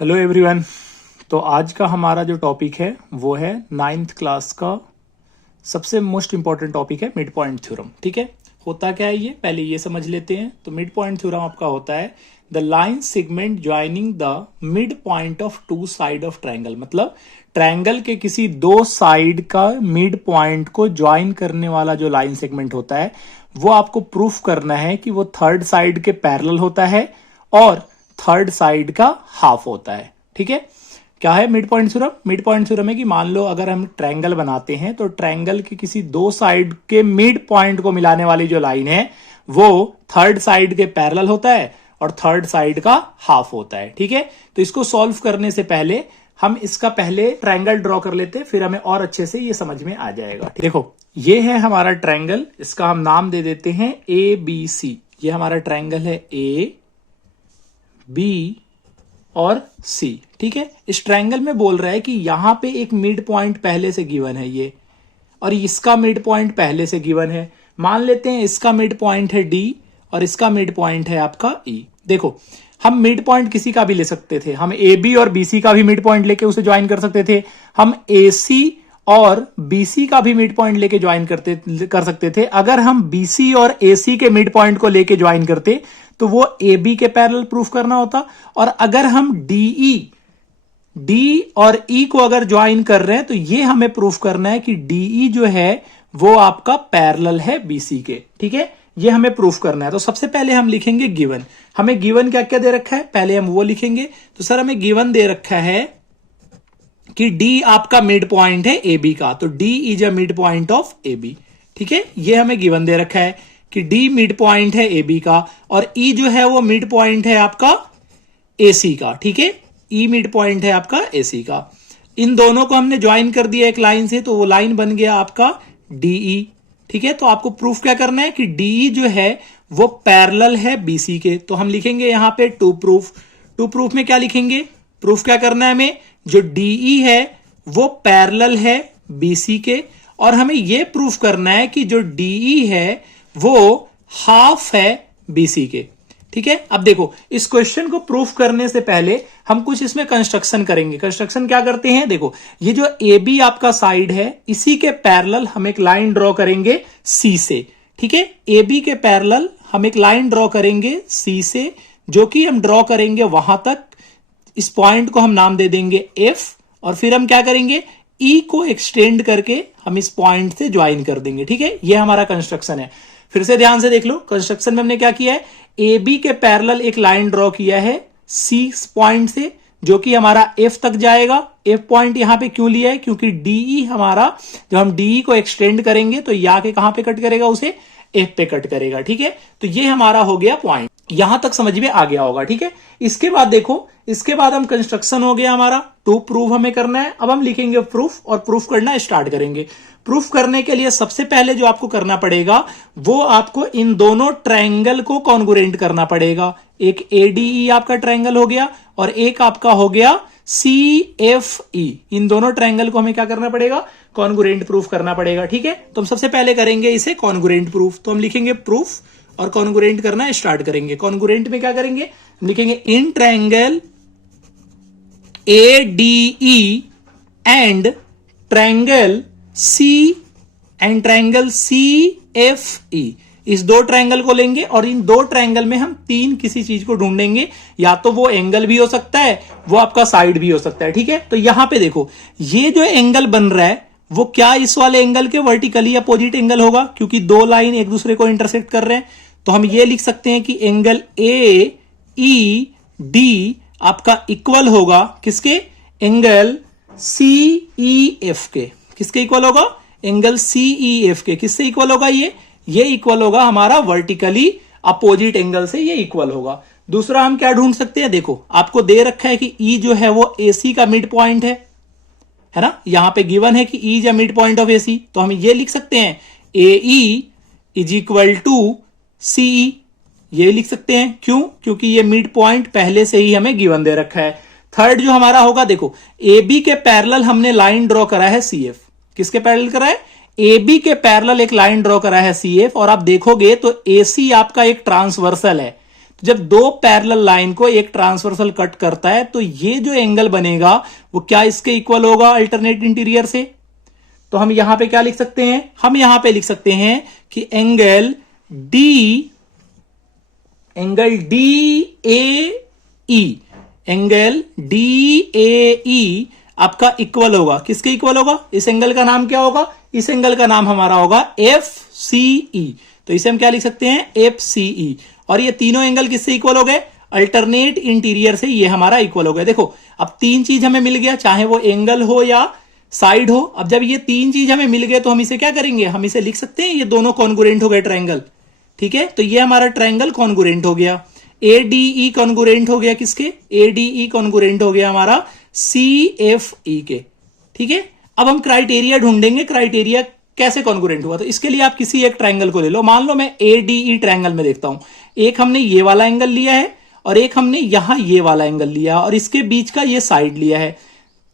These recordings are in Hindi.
Hello everyone. तो आज का हमारा जो टॉपिक है वो है 9th क्लास का सबसे मोस्ट इंपॉर्टेंट टॉपिक है मिड पॉइंट थ्योरम। ठीक है, होता क्या है ये पहले ये समझ लेते हैं। तो मिड पॉइंट थ्योरम आपका होता है the line segment joining the mid point of two side of triangle. मतलब ट्रायंगल के किसी दो साइड का मिड पॉइंट को ज्वाइन करने वाला जो लाइन सेगमेंट होता है वो आपको प्रूफ करना है कि वो थर्ड साइड के पैरेलल होता है और थर्ड साइड का हाफ होता है। ठीक है, क्या है mid point theorem? Mid point theorem है कि मान लो अगर हम ट्रायंगल बनाते हैं तो ट्रायंगल के किसी दो साइड के मिड पॉइंट को मिलाने वाली जो लाइन है वो थर्ड साइड के पैरेलल होता है और थर्ड साइड का हाफ होता है। ठीक है, तो इसको सॉल्व करने से पहले हम इसका पहले ट्रायंगल ड्रॉ कर लेते हैं, फिर हमें और अच्छे से ये समझ में आ जाएगा। देखो ये है हमारा ट्रायंगल, इसका हम नाम दे देते हैं ABC। ये हमारा ट्रायंगल है A, B और C। ठीक है, इस ट्रायंगल में बोल रहा है कि यहां पे एक मिड पॉइंट पहले से गिवन है ये, और इसका मिड पॉइंट पहले से गिवन है। मान लेते हैं इसका मिड पॉइंट है D और इसका मिड पॉइंट है आपका E। देखो हम मिड पॉइंट किसी का भी ले सकते थे, हम AB और BC का भी मिड पॉइंट लेके उसे ज्वाइन कर सकते थे, हम AC और BC का भी मिड पॉइंट लेके ज्वाइन कर सकते थे। अगर हम BC और AC के मिड पॉइंट को लेके ज्वाइन करते तो वो AB के पैरेलल प्रूफ करना होता, और अगर हम D और E को अगर ज्वाइन कर रहे हैं तो ये हमें प्रूफ करना है कि DE जो है वो आपका पैरेलल है BC के। ठीक है, ये हमें प्रूफ करना है। तो सबसे पहले हम लिखेंगे गिवन। हमें गिवन क्या क्या दे रखा है पहले हम वो लिखेंगे। तो सर हमें गिवन दे रखा है कि D आपका मिड पॉइंट है AB का, तो D is a mid point of AB। ठीक है, ये हमें गिवन दे रखा है कि D मिड पॉइंट है AB का और E जो है वो मिड पॉइंट है आपका AC का। ठीक है, E मिड पॉइंट है आपका AC का। इन दोनों को हमने ज्वाइन कर दिया एक लाइन से, तो वो लाइन बन गया आपका DE। ठीक है, तो आपको प्रूफ क्या करना है कि DE जो है वो पैरेलल है BC के। तो हम लिखेंगे यहां पे टू प्रूफ। टू प्रूफ में क्या लिखेंगे? प्रूफ क्या करना है हमें, जो DE है वो पैरेलल है BC के, और हमें यह प्रूफ करना है कि जो DE है वो हाफ है BC के। ठीक है, अब देखो इस क्वेश्चन को प्रूफ करने से पहले हम कुछ इसमें कंस्ट्रक्शन करेंगे। कंस्ट्रक्शन क्या करते हैं? देखो ये जो AB आपका साइड है इसी के पैरेलल हम एक लाइन ड्रॉ करेंगे C से। ठीक है, AB के पैरेलल हम एक लाइन ड्रॉ करेंगे C से, जो कि हम ड्रॉ करेंगे वहां तक। इस पॉइंट को हम नाम दे देंगे F, और फिर हम क्या करेंगे E को एक्सटेंड करके हम इस पॉइंट से ज्वाइन कर देंगे। ठीक है, ये हमारा कंस्ट्रक्शन है। फिर से ध्यान से देख लो, कंस्ट्रक्शन में हमने क्या किया है, AB के पैरेलल एक लाइन ड्रॉ किया है C पॉइंट से, जो कि हमारा F तक जाएगा। F पॉइंट यहां पे क्यों लिया है? क्योंकि DE हमारा, जब हम DE को एक्सटेंड करेंगे तो या के कहां पे कट करेगा, उसे F पे कट करेगा। ठीक है, तो ये हमारा हो गया पॉइंट, यहां तक समझ में आ गया होगा। ठीक है, इसके बाद देखो, इसके बाद हम कंस्ट्रक्शन हो गया हमारा, टू प्रूफ हमें करना है। अब हम लिखेंगे प्रूफ और प्रूफ करना स्टार्ट करेंगे। प्रूफ करने के लिए सबसे पहले जो आपको करना पड़ेगा वो आपको इन दोनों ट्रायंगल को कॉन्ग्रुएंट करना पड़ेगा। एक ADE आपका ट्रायंगल हो गया और एक आपका हो गया CFE। इन दोनों ट्रायंगल को हमें क्या करना पड़ेगा? कॉन्ग्रुएंट प्रूफ करना पड़ेगा। ठीक है, तो हम सबसे पहले करेंगे इसे कॉन्ग्रुएंट प्रूफ। तो हम लिखेंगे प्रूफ और कॉन्ग्रुएंट करना स्टार्ट करेंगे। कॉन्ग्रुएंट में क्या करेंगे? लिखेंगे in triangle ADE and triangle CFE। इस दो ट्रायंगल को लेंगे और इन दो ट्रायंगल में हम तीन किसी चीज को ढूंढेंगे, या तो वो एंगल भी हो सकता है, वो आपका साइड भी हो सकता है। ठीक है, तो यहां पे देखो ये जो एंगल बन रहा है वो क्या इस वाले एंगल के वर्टिकली अपोजिट एंगल होगा, क्योंकि दो लाइन एक दूसरे को इंटरसेक्ट कर रहे हैं। तो हम ये लिख सकते हैं कि एंगल AED आपका इक्वल होगा किसके? एंगल CEF के। किसके इक्वल होगा? एंगल CEF के। किससे इक्वल होगा? ये इक्वल होगा हमारा वर्टिकली अपोजिट एंगल से, ये इक्वल होगा। दूसरा हम क्या ढूंढ सकते हैं? देखो आपको दे रखा है कि E जो है वो AC का मिड पॉइंट है ना। यहां पे गिवन है कि E is a mid point of AC, तो हम ये लिख सकते हैं AE is equal to CE। ये लिख सकते हैं, क्यों? क्योंकि ये मिड पॉइंट पहले से ही हमें गिवन दे रखा है। थर्ड जो हमारा होगा, देखो AB के पैरेलल हमने लाइन ड्रॉ करा है CF। किसके पैरेलल करा है? AB के पैरेलल एक लाइन ड्रॉ करा है CF, और आप देखोगे तो AC आपका एक ट्रांसवर्सल है, जब दो पैरेलल लाइन को एक ट्रांसवर्सल कट करता है तो ये जो एंगल बनेगा वो क्या इसके इक्वल होगा अल्टरनेट इंटीरियर से। तो हम यहां पे क्या लिख सकते हैं, हम यहां पे लिख सकते हैं कि angle D A E, angle D A E आपका इक्वल होगा, किसके इक्वल होगा, इस एंगल का नाम क्या होगा, इस एंगल का नाम हमारा होगा एफ सी ई। तो इसे हम क्या लिख सकते हैं, एफ सी ई। और ये तीनों एंगल किससे इक्वल हो गए, अल्टरनेट इंटीरियर से ये हमारा इक्वल हो गया। देखो अब तीन चीज हमें मिल गया, चाहे वो एंगल हो या साइड हो। अब जब ये तीन चीज हमें मिल गए तो हम इसे क्या करेंगे, हम इसे लिख सकते हैं ये दोनों कॉन्गुरेंट हो गए ट्रायंगल। ठीक है, तो ये हमारा ट्रायंगल कॉन्गुरेंट हो गया। एडीई कॉन्गुरेंट हो गया किसके, एडीई कॉन्गुरेंट हो गया हमारा सीएफई के। ठीक है, अब हम क्राइटेरिया ढूंढेंगे, क्राइटेरिया कैसे कॉन्गुरेंट हुआ। तो इसके लिए आप किसी एक ट्रायंगल को ले लो, मान लो मैं एडीई ट्रायंगल में देखता हूं, एक हमने ये वाला एंगल लिया है और एक हमने यहां ये वाला एंगल लिया और इसके बीच का ये साइड लिया है।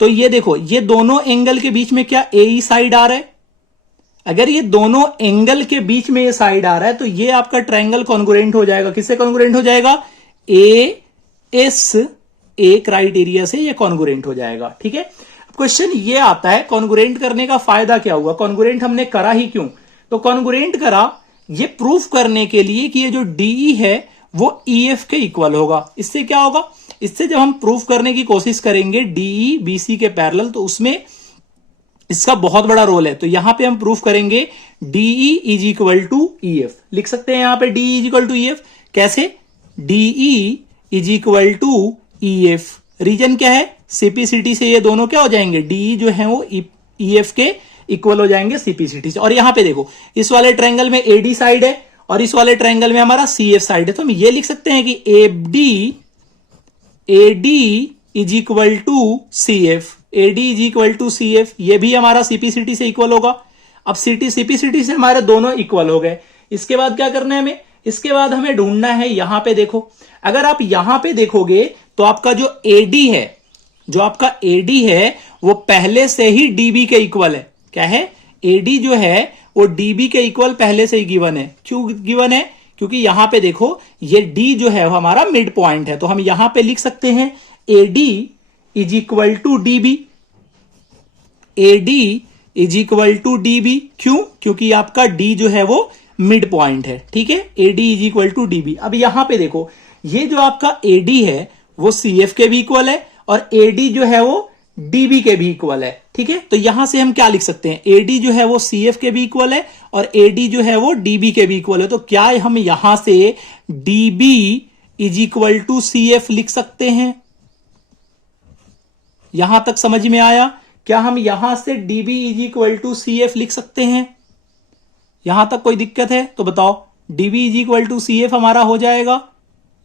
तो ये देखो ये दोनों एंगल के बीच में क्या एई साइड आ रहा है, अगर ये दोनों एंगल के बीच में ये साइड आ रहा है तो ये आपका ट्रायंगल कॉन्गुरेंट हो जाएगा, किससे कॉन्गुरेंट हो जाएगा, ए एस ए क्राइटेरिया से ये कॉन्गुरेंट हो जाएगा। ठीक है, क्वेश्चन ये आता है कॉन्गुरेंट करने का फायदा क्या हुआ, कॉन्गुरेंट हमने करा ही क्यों। तो कॉन्गुरेंट करा ये प्रूफ करने के लिए कि ये जो डीई है वो ईएफ के इक्वल होगा। इससे क्या होगा, इससे जब हम प्रूफ करने की कोशिश करेंगे डीई बीसी के पैरेलल तो उसमें इसका बहुत बड़ा रोल है। तो यहां पे हम प्रूफ करेंगे D E is equal to E F, लिख सकते हैं यहां पे D E is equal to E F, कैसे, D E is equal to E F. Reason क्या है, सीपीसीटी से ये दोनों क्या हो जाएंगे, डीई जो है वो ईएफ के इक्वल हो जाएंगे सीपीसीटी से। और यहां पे देखो इस वाले ट्रायंगल में एडी साइड है और इस वाले ट्रायंगल में हमारा सीएफ साइड है, तो हम ये लिख सकते हैं कि A D is equal to C F, A D is equal to C F, ये भी हमारा सीपीसीटी से इक्वल होगा। अब सीपीसीटी से हमारे दोनों इक्वल हो गए। इसके बाद क्या करना है हमें, इसके बाद हमें ढूंढना है, यहां पे देखो अगर आप यहां पे देखोगे तो आपका जो एडी है, जो आपका एडी है वो पहले से ही डीबी के इक्वल है। क्या है, एडी जो है वो डीबी के इक्वल पहले से ही गिवन है। क्यों गिवन है, क्योंकि यहां पे देखो ये डी जो है वो हमारा मिड पॉइंट है, तो हम यहां पे लिख सकते हैं A D is equal to D B, A D is equal to D B. क्यों, क्योंकि आपका डी जो है वो मिड पॉइंट है। ठीक है, A D is equal to D B. अब यहां पे देखो ये जो आपका एडी है वो सीएफ के भी इक्वल है और एडी जो है वो डीबी के भी इक्वल है। ठीक है, तो यहां से हम क्या लिख सकते हैं, एडी जो है वो सीएफ के भी इक्वल है और एडी जो है वो डीबी के भी इक्वल है। तो क्या हम यहां से D B is equal to C F लिख सकते हैं, यहां तक समझ में आया, क्या हम यहां से D B is equal to C F लिख सकते हैं, यहां तक कोई दिक्कत है तो बताओ, D B is equal to C F हमारा हो जाएगा,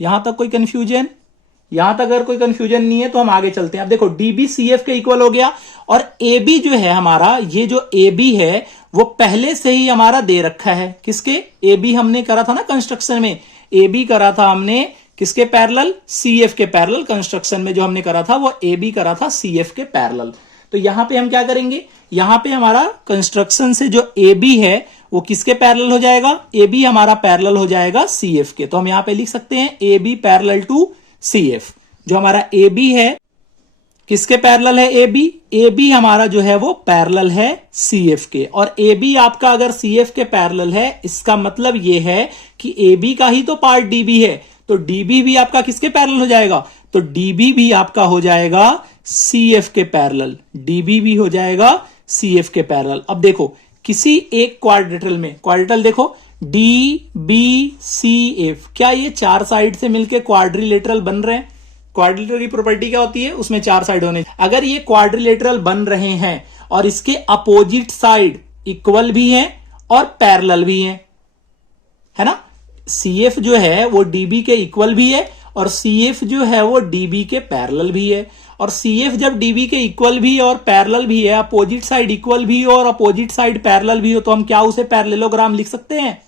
यहां तक कोई कंफ्यूजन, यहां तक अगर कोई कंफ्यूजन नहीं है तो हम आगे चलते हैं। अब देखो डीबी सीएफ के इक्वल हो गया और एबी जो है हमारा, ये जो एबी है वो पहले से ही हमारा दे रखा है, किसके, एबी हमने करा था ना कंस्ट्रक्शन में, एबी करा था हमने किसके पैरेलल, सीएफ के पैरेलल। कंस्ट्रक्शन में जो हमने करा था वो एबी करा था सीएफ के पैरेलल। तो यहां पे हम क्या करेंगे, यहां पे हमारा कंस्ट्रक्शन से जो एबी है वो किसके पैरेलल हो जाएगा, एबी हमारा पैरेलल हो जाएगा सीएफ के। तो हम यहां पे लिख सकते हैं एबी पैरेलल टू सीएफ। जो हमारा एबी है किसके पैरेलल है, एबी, एबी हमारा जो है वो पैरेलल है सीएफ के। और एबी आपका अगर सीएफ के पैरेलल है इसका मतलब ये है कि एबी का ही तो पार्ट डीबी है, तो डीबी भी आपका किसके पैरेलल हो जाएगा, तो डीबी भी आपका हो जाएगा सीएफ के पैरेलल, डीबी भी हो जाएगा सीएफ के पैरेलल। अब देखो किसी एक क्वाड्रेटल में, क्वाड्रेटल देखो डी बी सी एफ, क्या ये चार साइड से मिलकर क्वाड्रिलेटरल बन रहे हैं, क्वाड्रिलेटरल की प्रॉपर्टी क्या होती है, उसमें चार साइड होने। अगर ये क्वाड्रिलेटरल बन रहे हैं और इसके अपोजिट साइड इक्वल भी हैं और पैरेलल भी हैं, है ना, सीएफ जो है वो डीबी के इक्वल भी है और सीएफ जो है वो डीबी के पैरेलल भी है। और सीएफ जब डीबी के इक्वल भी और पैरेलल भी है, अपोजिट साइड इक्वल भी हो और अपोजिट साइड पैरेलल भी हो, तो हम क्या उसे पैरेललोग्राम लिख सकते हैं।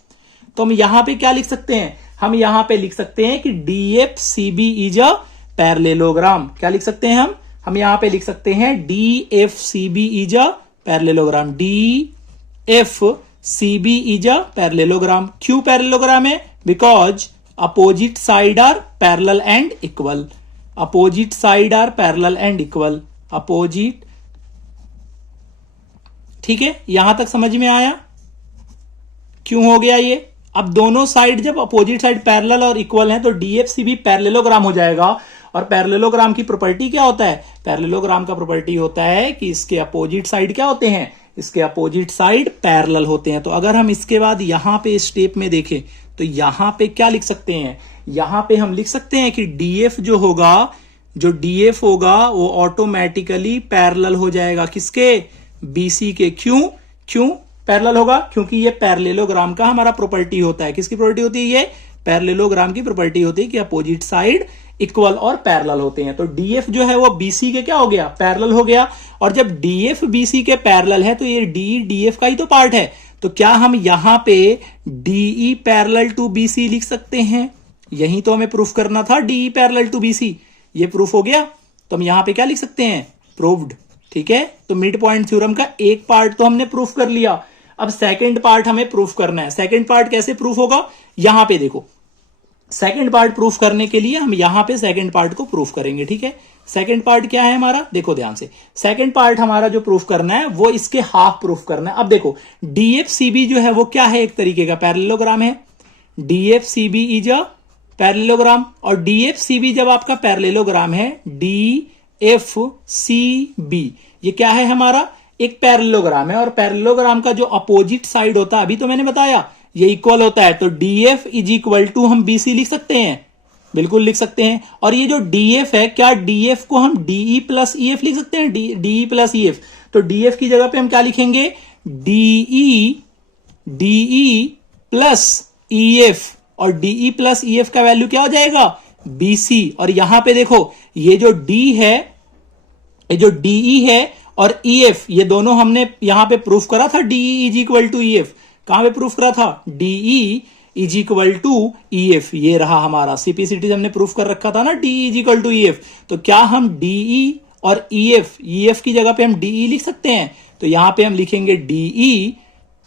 तो हम यहां पे क्या लिख सकते हैं, हम यहां पे लिख सकते हैं कि DF C B is a parallelogram. क्या लिख सकते हैं हम यहां पे लिख सकते हैं D F C B is a parallelogram, D F C B is a parallelogram. क्यों पैरेललोग्राम है, because opposite side are parallel and equal, opposite side are parallel and equal, opposite, ठीक है, यहां तक समझ में आया क्यों हो गया ये। अब दोनों साइड जब अपोजिट साइड पैरेलल और इक्वल हैं तो डीएफसी भी पैरेललोग्राम हो जाएगा। और पैरेललोग्राम की प्रॉपर्टी क्या होता है, पैरेललोग्राम का प्रॉपर्टी होता है कि इसके अपोजिट साइड क्या होते हैं, इसके अपोजिट साइड पैरेलल होते हैं। तो अगर हम इसके बाद यहां पे स्टेप में देखें तो यहां पे क्या लिख सकते हैं, यहां पे हम लिख सकते हैं कि डीएफ जो होगा, जो डीएफ होगा वो ऑटोमेटिकली पैरेलल हो जाएगा किसके, बीसी के। क्यों पैरेलल होगा, क्योंकि ये पैरेललोग्राम का हमारा प्रॉपर्टी होता है। किसकी प्रॉपर्टी होती है, ये पैरेललोग्राम की प्रॉपर्टी होती है कि अपोजिट साइड इक्वल और पैरेलल होते हैं। तो डीएफ जो है वो बीसी के क्या हो गया, पैरेलल हो गया। और जब डीएफ बीसी के पैरेलल है तो ये डी डीएफ का ही तो पार्ट है। तो क्या हम यहां पे डीई पैरेलल टू बीसी लिख सकते हैं, यही तो हमें प्रूफ करना था, डीई पैरेलल टू बीसी। ये प्रूफ हो गया। तो हम यहां पे क्या लिख सकते हैं, प्रूव्ड। ठीक है, तो मिड पॉइंट थ्योरम का एक पार्ट तो हमने प्रूफ कर लिया। अब सेकंड पार्ट हमें प्रूफ करना है। सेकंड पार्ट कैसे प्रूफ होगा, यहां पे देखो, सेकंड पार्ट प्रूफ करने के लिए हम यहां पे सेकंड पार्ट को प्रूफ करेंगे। ठीक है, सेकंड पार्ट क्या है हमारा, देखो ध्यान से, सेकंड पार्ट हमारा जो प्रूफ करना है वो इसके हाफ प्रूफ करना है। अब देखो डीएफसीबी जो है वो क्या है, एक तरीके का पैरेललोग्राम है। डीएफसीबी इज अ पैरेललोग्राम। और डीएफसीबी जब आपका पैरेललोग्राम है, डीएफसीबी ये क्या है हमारा, एक पैरेललोग्राम है। और पैरेललोग्राम का जो अपोजिट साइड होता है, अभी तो मैंने बताया, ये इक्वल होता है। तो डीएफ इज इक्वल टू हम बीसी लिख सकते हैं, बिल्कुल लिख सकते हैं। और ये जो डीएफ है, क्या डीएफ को हम डीई प्लस ईएफ लिख सकते हैं, डीई प्लस ईएफ। तो डीएफ की जगह पे हम क्या लिखेंगे, डीई प्लस ईएफ। और डीई प्लस ईएफ का वैल्यू क्या हो जाएगा, बीसी। और यहां पे देखो ये जो डी है, ये जो डीई है और ईएफ, ये दोनों हमने यहां पे प्रूफ करा था, D E is equal to E F. कहां पे प्रूफ करा था, D E is equal to E F. ये रहा हमारा सीपीसीटी हमने प्रूफ कर रखा था ना, D E is equal to E F. तो क्या हम डीई और ईएफ की जगह पे हम डीई लिख सकते हैं। तो यहां पे हम लिखेंगे D E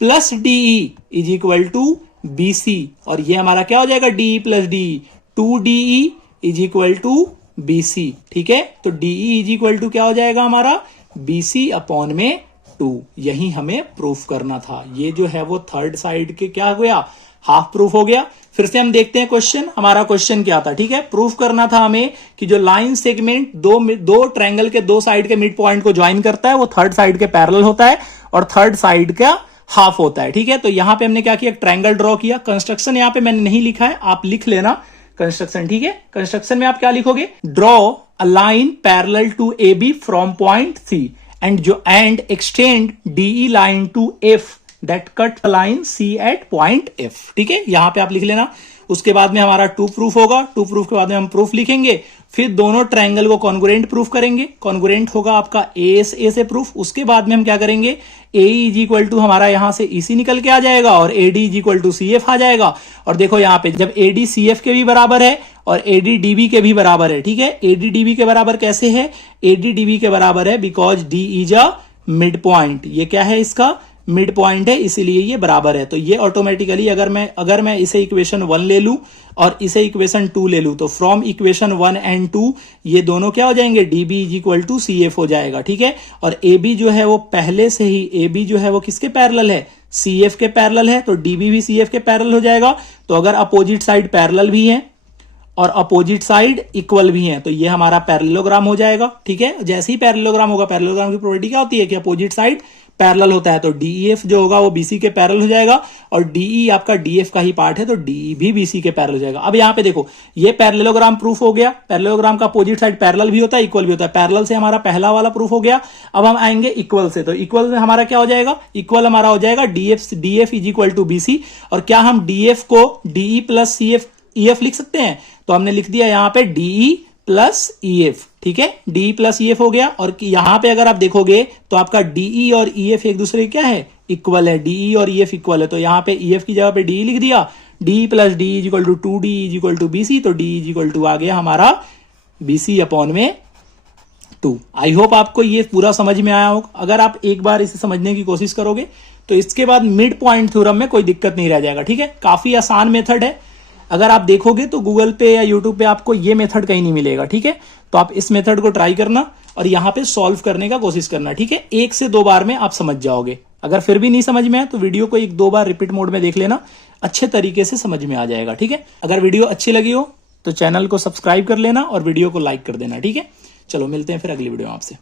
plus D E is equal to B C. और ये हमारा क्या हो जाएगा, D E plus D E, 2DE is equal to B C. ठीक है, तो डीई इज इक्वल टू क्या हो जाएगा हमारा, बीसी अपॉन में 2। यही हमें प्रूफ करना था। ये जो है वो थर्ड साइड के क्या हो गया, हाफ प्रूफ हो गया। फिर से हम देखते हैं क्वेश्चन, हमारा क्वेश्चन क्या था। ठीक है, प्रूफ करना था हमें कि जो लाइन सेगमेंट दो ट्रायंगल के दो साइड के मिड पॉइंट को ज्वाइन करता है वो थर्ड साइड के पैरेलल होता है और थर्ड साइड का हाफ होता है। ठीक है, तो यहां पे हमने क्या किया, ट्रायंगल ड्रॉ किया। कंस्ट्रक्शन यहां पे मैंने नहीं लिखा है, आप लिख लेना कंस्ट्रक्शन। ठीक है, कंस्ट्रक्शन में आप क्या लिखोगे, draw a line parallel to A B from point C and extend D E line to F that cut line C at point F. ठीक है, यहां पे आप लिख लेना। उसके बाद में हमारा 2 प्रूफ होगा। 2 प्रूफ के बाद में हम प्रूफ लिखेंगे, फिर दोनों ट्रायंगल को कॉन्ग्रुएंट प्रूफ करेंगे। कॉन्ग्रुएंट होगा आपका ए से प्रूफ। उसके बाद में हम क्या करेंगे, ए इज इक्वल टू हमारा यहां से ईसी निकल के आ जाएगा और AD is equal to C F आ जाएगा। और देखो यहां पे जब एडी सी एफ के भी बराबर है और एडी डीबी के भी बराबर है। ठीक है, एडी डीबी के बराबर कैसे है, एडी डीबी के बराबर है because D is a mid point. ये क्या है, इसका मिड पॉइंट है, इसीलिए ये बराबर है। तो ये ऑटोमेटिकली अगर मैं इसे इक्वेशन 1 ले लूं और इसे इक्वेशन 2 ले लूं तो फ्रॉम इक्वेशन 1 एंड 2 ये दोनों क्या हो जाएंगे, D B is equal to C F हो जाएगा। ठीक है, और ए बी जो है वो पहले से ही ए बी जो है वो किसके पैरेलल है, सी एफ के पैरेलल है। तो डीबी भी सी एफ के पैरेलल हो जाएगा। तो अगर अपोजिट साइड पैरेलल भी है और अपोजिट साइड इक्वल भी है तो ये हमारा पैरेललोग्राम हो जाएगा। ठीक है, जैसे ही पैरेललोग्राम होगा, पैरेललोग्राम की प्रॉपर्टी क्या होती है कि अपोजिट साइड पैरेलल होता है। तो डीईएफ जो होगा वो बीसी के पैरेलल हो जाएगा और डीई आपका डीएफ का ही पार्ट है तो डीई भी बीसी के पैरेलल हो जाएगा। अब यहां पे देखो ये पैरेललोग्राम प्रूफ हो गया। पैरेललोग्राम का अपोजिट साइड पैरेलल भी होता है, इक्वल भी होता है। पैरेलल से हमारा पहला वाला प्रूफ हो गया। अब हम आएंगे इक्वल से। तो इक्वल में हमारा क्या हो जाएगा, इक्वल हमारा हो जाएगा D F is equal to B C. और क्या हम डीएफ को डीई प्लस ईएफ लिख सकते हैं। तो हमने लिख दिया यहां पे डीई प्लस ईएफ। ठीक है, डीई प्लस ईएफ हो गया। और यहां पे अगर आप देखोगे तो आपका डीई और ईएफ एक दूसरे क्या है, इक्वल है। डीई और ईएफ इक्वल है तो यहां पे ईएफ की जगह पे डीई लिख दिया। D plus D is equal to 2D is equal to BC. तो डी इज इक्वल टू आ गया हमारा बीसी अपॉन में 2। आई होप आपको ये पूरा समझ में आया होगा। अगर आप एक बार इसे समझने की कोशिश करोगे तो इसके बाद मिड पॉइंट थ्योरम में कोई दिक्कत नहीं रह जाएगा। ठीक है, काफी आसान मेथड है। अगर आप देखोगे तो गूगल पे या यूट्यूब पे आपको ये मेथड कहीं नहीं मिलेगा, ठीक है। तो आप इस मेथड को ट्राई करना और यहां पे सॉल्व करने का कोशिश करना, ठीक है। 1 से 2 बार में आप समझ जाओगे। अगर फिर भी नहीं समझ में आए तो वीडियो को 1-2 बार रिपीट मोड में देख लेना, अच्छे तरीके से समझ में आ जाएगा, ठीक है। अगर वीडियो अच्छी लगी हो तो चैनल को सब्सक्राइब कर लेना और वीडियो को लाइक कर देना, ठीक है। चलो मिलते हैं फिर अगली वीडियो में आपसे।